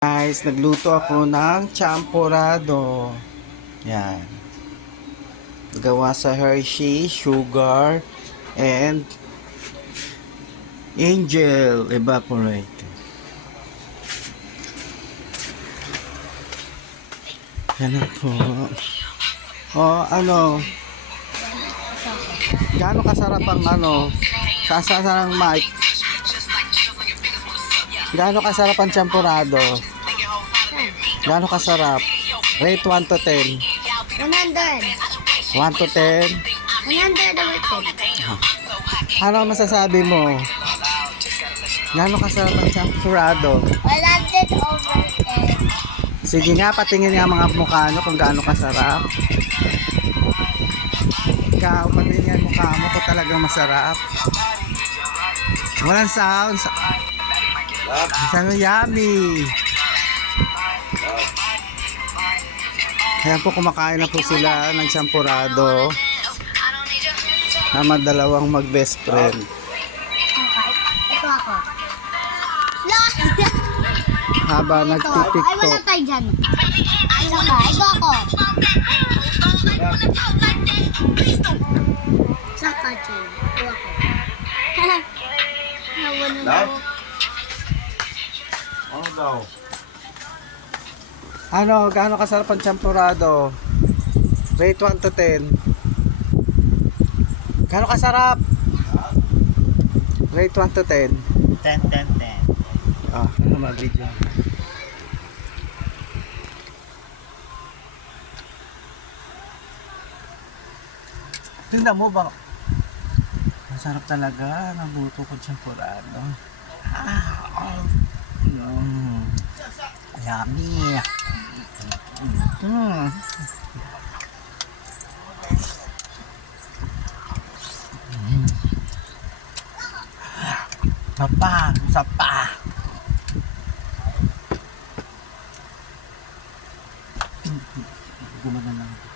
Guys, nagluto ako ng champorado. Yan. Gawa sa Hershey, sugar, and Angel evaporate. Yan po. Gaano kasarap ang kasasarang mic. Gaano kasarap ang champorado? Gaano kasarap? Rate 1 to 10. 100. 1 to 10. 100 over 10. Ano masasabi mo? Gaano kasarap ang champorado? 100 over 10. Sige nga, patingin nga mga mukha nyo kung gaano kasarap. Ikaw, patingin nga mukha mo kung talagang masarap. Walang sounds. Ano, yummy. Ayan po, kumakain na po sila ng champorado. Naman dalawang mag-best friend. Ito ako. Haba Ay, wala nagtitiktok. tayo dyan. Ito ako. Saka, Chin. Ito ako. Nawala na ako. Ano daw? Gaano kasarap ang champorado? Rate 1 to 10. Gaano kasarap? Rate 1 to 10. 10, 10, 10. Ano mag-video? Tingnan mo ba? Masarap talaga. Nabuto ko champorado. Yummy. Sapa. Gumana lang.